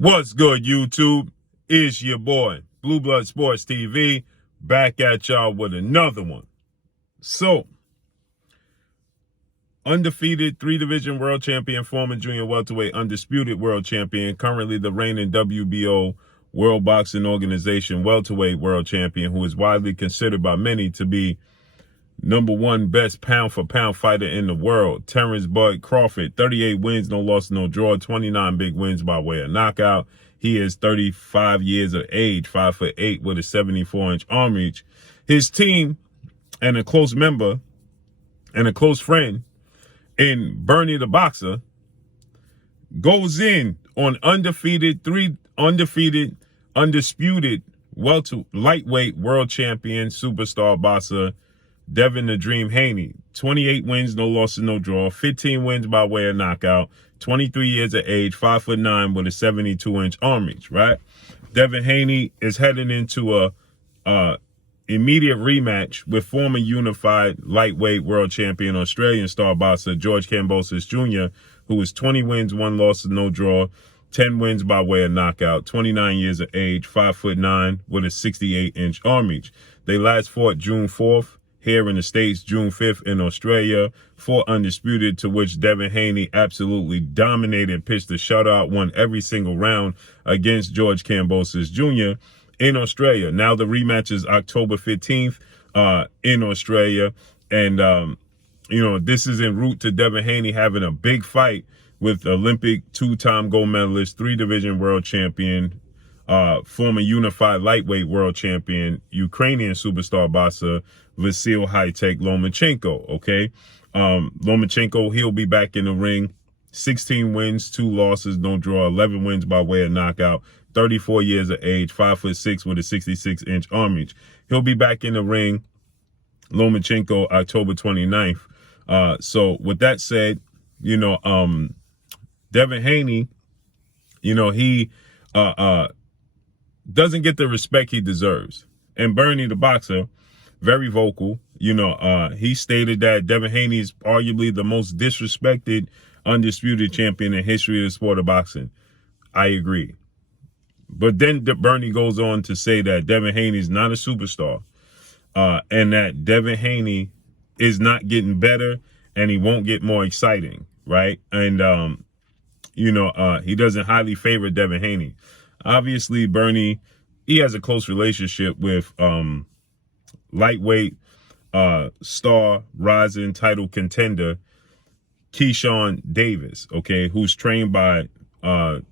What's good, YouTube? It's your boy, Blue Blood Sports TV, back at y'all with another one. So, undefeated 3-division world champion, former junior welterweight undisputed world champion, currently the reigning WBO World Boxing Organization welterweight world champion, who is widely considered by many to be #1 best pound-for-pound fighter in the world, Terence Crawford. 38 wins, no loss, no draw, 29 big wins by way of knockout. He is 35 years of age, 5'8", with a 74-inch arm reach. His team and a close member and a close friend in Bernie the Boxer goes in on undisputed lightweight world champion superstar boxer Devin the Dream Haney. 28 wins, no losses, no draw, 15 wins by way of knockout, 23 years of age, 5'9", with a 72-inch arm reach, right? Devin Haney is heading into a immediate rematch with former unified lightweight world champion Australian star boxer George Kambosos Jr., who is 20 wins, 1 loss, no draw, 10 wins by way of knockout, 29 years of age, 5'9", with a 68-inch arm reach. They last fought June 4th. Here in the States, June 5th in Australia, fought undisputed, to which Devin Haney absolutely dominated, pitched a shutout, won every single round against George Kambosos Jr. in Australia. Now the rematch is October 15th in Australia. And, this is en route to Devin Haney having a big fight with Olympic 2-time gold medalist, 3-division world champion, former unified lightweight world champion, Ukrainian superstar boxer Vasyl High-Tech Lomachenko, okay? Lomachenko, he'll be back in the ring. 16 wins, 2 losses, no draw, 11 wins by way of knockout, 34 years of age, 5'6", with a 66-inch arm reach. He'll be back in the ring, Lomachenko, October 29th. So with that said, Devin Haney, he doesn't get the respect he deserves. And Bernie the Boxer, very vocal, he stated that Devin Haney is arguably the most disrespected undisputed champion in history of the sport of boxing. I agree. But then Bernie goes on to say that Devin Haney is not a superstar, and that Devin Haney is not getting better and he won't get more exciting, right? And, he doesn't highly favor Devin Haney. Obviously, Bernie, he has a close relationship with lightweight star, rising title contender Keyshawn Davis, okay, who's trained by Brian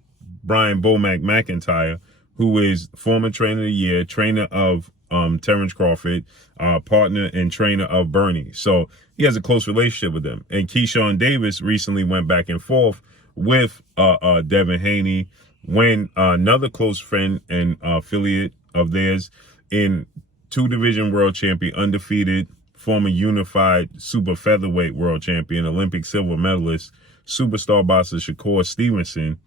Bomac McIntyre, who is former trainer of the year, trainer of Terence Crawford, partner and trainer of Bernie. So he has a close relationship with them. And Keyshawn Davis recently went back and forth with Devin Haney, when another close friend and affiliate of theirs, in 2-division world champion, undefeated, former unified super featherweight world champion, Olympic silver medalist, superstar boxer Shakur Stevenson,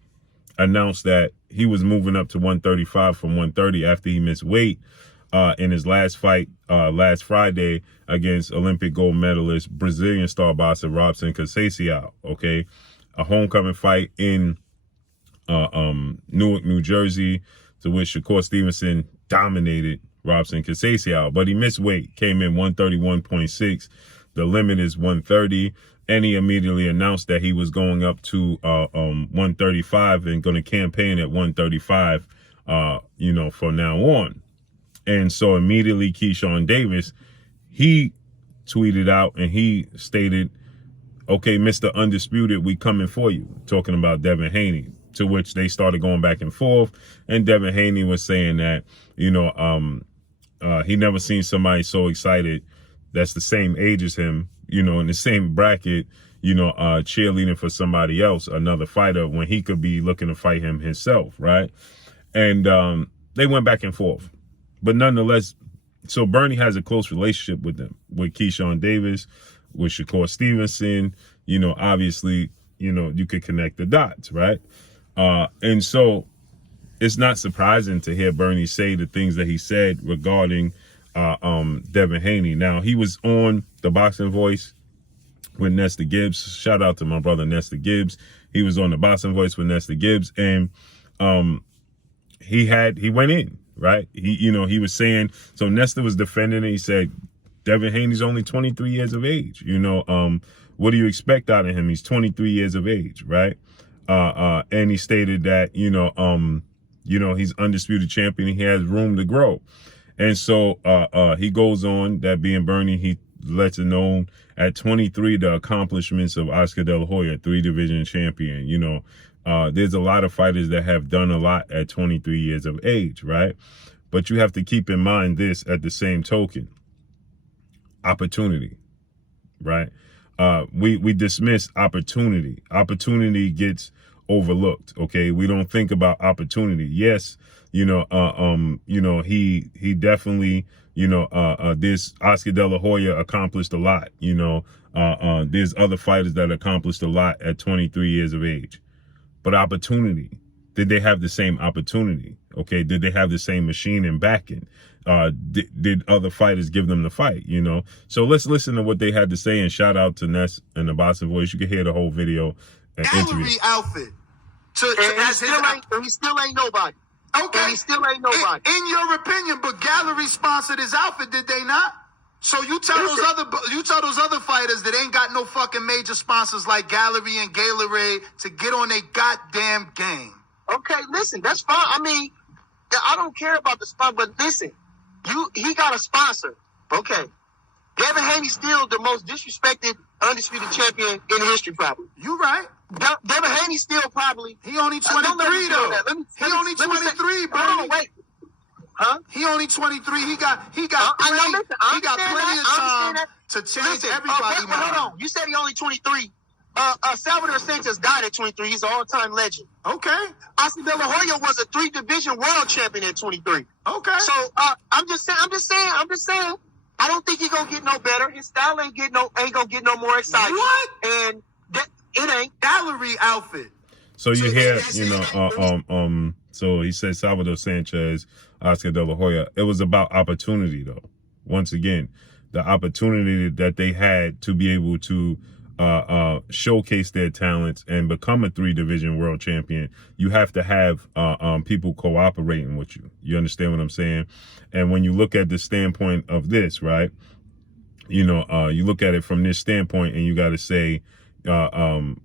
announced that he was moving up to 135 from 130 after he missed weight in his last fight last Friday against Olympic gold medalist Brazilian star boxer Robson Conceição, okay? A homecoming fight in Newark, New Jersey, to which Shakur Stevenson dominated Robson Conceição, but he missed weight, came in 131.6. The limit is 130, and he immediately announced that he was going up to 135 and going to campaign at 135, from now on. And so immediately Keyshawn Davis, he tweeted out and he stated, "Okay, Mr. Undisputed, we coming for you," talking about Devin Haney. To which they started going back and forth, and Devin Haney was saying that, he never seen somebody so excited that's the same age as him, in the same bracket, cheerleading for somebody else, another fighter, when he could be looking to fight him himself, right? And they went back and forth. But nonetheless, so Bernie has a close relationship with them, with Keyshawn Davis, with Shakur Stevenson. Obviously, you could connect the dots, right? And so it's not surprising to hear Bernie say the things that he said regarding Devin Haney. Now, he was on The Boxing Voice with Nesta Gibbs. Shout out to my brother Nesta Gibbs. He was on The Boxing Voice with Nesta Gibbs, and he went in, right? He was saying, so Nestor was defending it. He said, Devin Haney's only 23 years of age. What do you expect out of him? He's 23 years of age, right? And he stated that, he's undisputed champion. He has room to grow. And so he goes on, that being Bernie, he lets it known at 23, the accomplishments of Oscar De La Hoya, 3-division champion. There's a lot of fighters that have done a lot at 23 years of age, right? But you have to keep in mind this at the same token. Opportunity, right? We dismiss opportunity. Opportunity gets overlooked, okay? We don't think about opportunity. Yes, he definitely, this Oscar De La Hoya accomplished a lot. There's other fighters that accomplished a lot at 23 years of age. But opportunity, did they have the same opportunity? Okay, did they have the same machine and backing? Did other fighters give them the fight? So let's listen to what they had to say, and shout out to Ness and the Boston Voice. You can hear the whole video and interview. Gallery outfit. He still ain't nobody. Okay. And he still ain't nobody. In your opinion, but Gallery sponsored his outfit, did they not? So you tell those other fighters that ain't got no fucking major sponsors like Gallery and Gatorade to get on their goddamn game. Okay, listen, that's fine. I mean, I don't care about the sponsor, but listen, he got a sponsor. Okay. Devin Haney still the most disrespected undisputed champion in history, probably. You right. Devin Haney still probably. He only 23 though. He only 23, bro. Hold on, wait. Huh? He only 23. He got plenty of time to change everybody. Hold on. You said he only 23. Salvador Sanchez died at 23. He's an all-time legend. Okay. Oscar De La Hoya was a 3-division world champion at 23. Okay. So I'm just saying. I don't think he's gonna get no better. His style ain't gonna get no more exciting. What? And it ain't Gallery outfit. So you hear, so he said Salvador Sanchez, Oscar De La Hoya. It was about opportunity, though. Once again, the opportunity that they had to be able to showcase their talents and become a 3-division world champion. You have to have people cooperating with you. You understand what I'm saying? And when you look at the standpoint of this, right? You look at it from this standpoint, and you got to say, Devin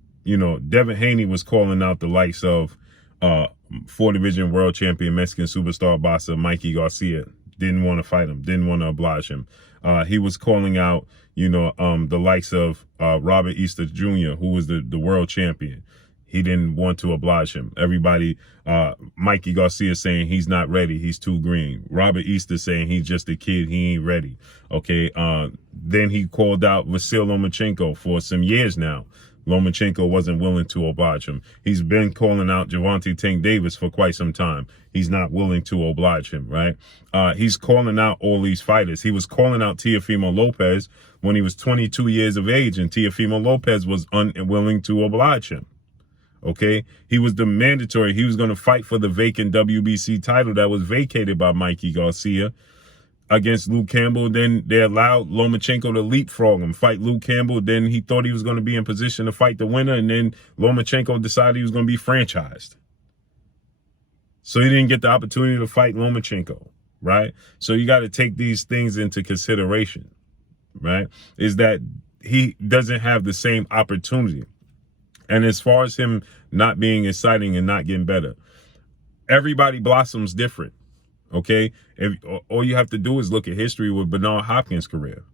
Haney was calling out the likes of 4-division world champion Mexican superstar boxer Mikey Garcia. Didn't want to fight him, didn't want to oblige him. He was calling out, the likes of Robert Easter Jr., who was the world champion. He didn't want to oblige him. Everybody, Mikey Garcia saying he's not ready, he's too green. Robert Easter saying he's just a kid, he ain't ready. Okay, then he called out Vasyl Lomachenko for some years now. Lomachenko wasn't willing to oblige him. He's been calling out Gervonta Tank Davis for quite some time. He's not willing to oblige him, right? He's calling out all these fighters. He was calling out Teofimo Lopez when he was 22 years of age, and Teofimo Lopez was unwilling to oblige him. Okay? He was the mandatory. He was going to fight for the vacant WBC title that was vacated by Mikey Garcia against Luke Campbell. Then they allowed Lomachenko to leapfrog him, fight Luke Campbell. Then he thought he was going to be in position to fight the winner, and then Lomachenko decided he was going to be franchised. So he didn't get the opportunity to fight Lomachenko, right? So you got to take these things into consideration, right? Is that he doesn't have the same opportunity. And as far as him not being exciting and not getting better, everybody blossoms different. Okay, all you have to do is look at history with Bernard Hopkins' career.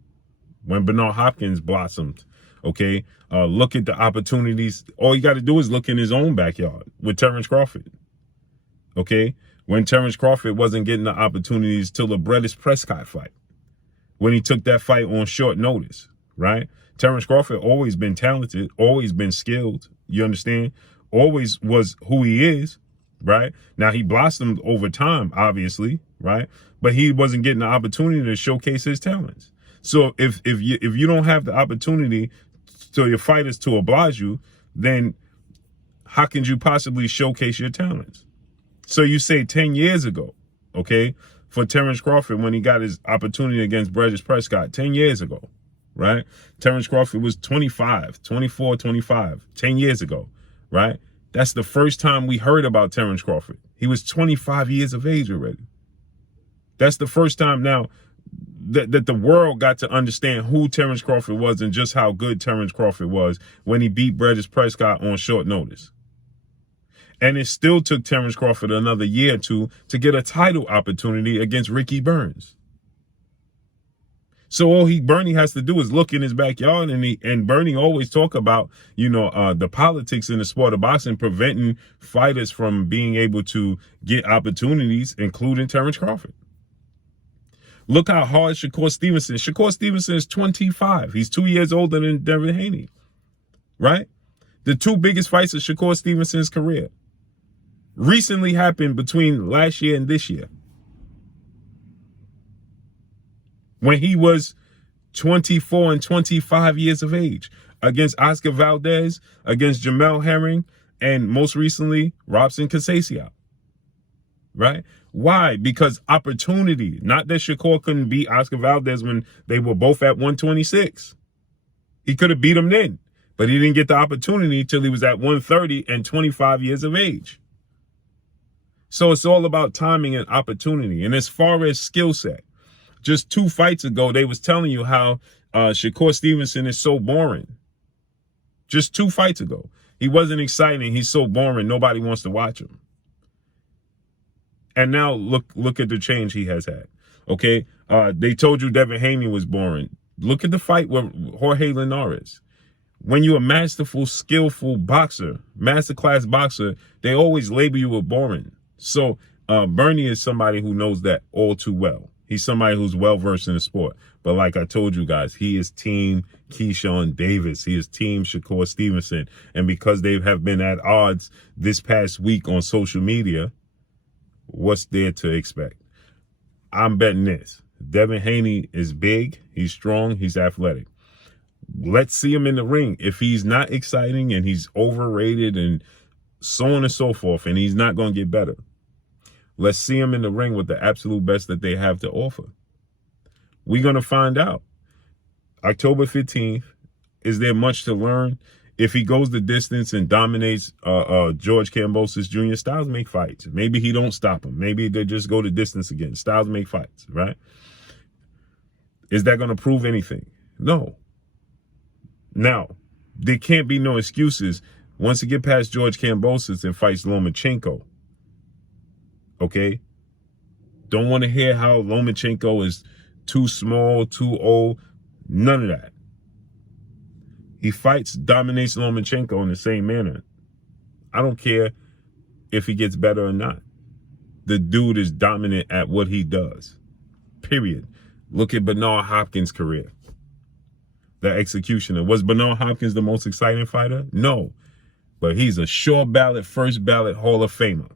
When Bernard Hopkins blossomed, okay, look at the opportunities. All you got to do is look in his own backyard with Terence Crawford. Okay, when Terence Crawford wasn't getting the opportunities till the Brettis Prescott fight, when he took that fight on short notice, right? Terence Crawford always been talented, always been skilled. You understand? Always was who he is. Right? Now, he blossomed over time, obviously, right? But he wasn't getting the opportunity to showcase his talents. So if you don't have the opportunity to your fighters to oblige you, then how can you possibly showcase your talents? So you say 10 years ago, okay, for Terence Crawford when he got his opportunity against Brettis Prescott 10 years ago, right? Terence Crawford was 25, 24, 25, 10 years ago, right? That's the first time we heard about Terence Crawford. He was 25 years of age already. That's the first time now that the world got to understand who Terence Crawford was and just how good Terence Crawford was when he beat Bredis Prescott on short notice. And it still took Terence Crawford another year or two to get a title opportunity against Ricky Burns. So all Bernie has to do is look in his backyard, and Bernie always talk about, the politics in the sport of boxing preventing fighters from being able to get opportunities, including Terence Crawford. Look how hard Shakur Stevenson is 25. He's 2 years older than Devin Haney, right? The two biggest fights of Shakur Stevenson's career recently happened between last year and this year, when he was 24 and 25 years of age, against Oscar Valdez, against Jamel Herring, and most recently, Robson Casasio. Right? Why? Because opportunity. Not that Shakur couldn't beat Oscar Valdez when they were both at 126. He could have beat him then, but he didn't get the opportunity till he was at 130 and 25 years of age. So it's all about timing and opportunity. And as far as skill set, just 2 fights ago, they was telling you how Shakur Stevenson is so boring. Just 2 fights ago. He wasn't exciting. He's so boring. Nobody wants to watch him. And now look at the change he has had. Okay? They told you Devin Haney was boring. Look at the fight with Jorge Linares. When you're a masterful, skillful boxer, masterclass boxer, they always label you as boring. So Bernie is somebody who knows that all too well. He's somebody who's well-versed in the sport. But like I told you guys, he is team Keyshawn Davis. He is team Shakur Stevenson. And because they have been at odds this past week on social media, what's there to expect? I'm betting this. Devin Haney is big. He's strong. He's athletic. Let's see him in the ring. If he's not exciting and he's overrated and so on and so forth, and he's not going to get better, let's see him in the ring with the absolute best that they have to offer. We're going to find out. October 15th, is there much to learn? If he goes the distance and dominates George Kambosos Jr., Styles make fights. Maybe he don't stop him. Maybe they just go the distance again. Styles make fights, right? Is that going to prove anything? No. Now, there can't be no excuses once you get past George Kambosos and fights Lomachenko. Okay? Don't want to hear how Lomachenko is too small, too old. None of that. He fights, dominates Lomachenko in the same manner. I don't care if he gets better or not. The dude is dominant at what he does. Period. Look at Bernard Hopkins' career. The executioner. Was Bernard Hopkins the most exciting fighter? No. But he's a sure ballot, first ballot Hall of Famer.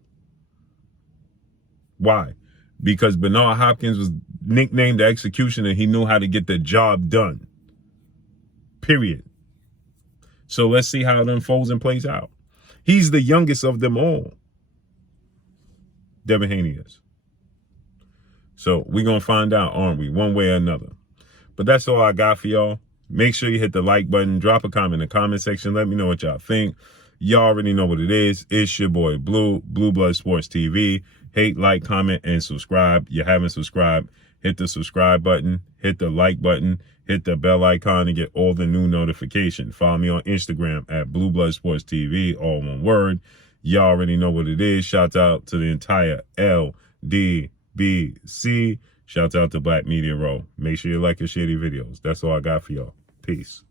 Why? Because Bernard Hopkins was nicknamed the executioner. He knew how to get the job done. Period. So let's see how it unfolds and plays out. He's the youngest of them all. Devin Haney is. So we're going to find out, aren't we? One way or another. But that's all I got for y'all. Make sure you hit the like button. Drop a comment in the comment section. Let me know what y'all think. Y'all already know what it is. It's your boy Blue, Blue Blood Sports TV. Hate, like, comment, and subscribe. You haven't subscribed, hit the subscribe button. Hit the like button. Hit the bell icon and get all the new notifications. Follow me on Instagram at Blue Blood Sports TV, all one word. Y'all already know what it is. Shout out to the entire LDBC. Shout out to Black Media Row. Make sure you like and share the videos. That's all I got for y'all. Peace.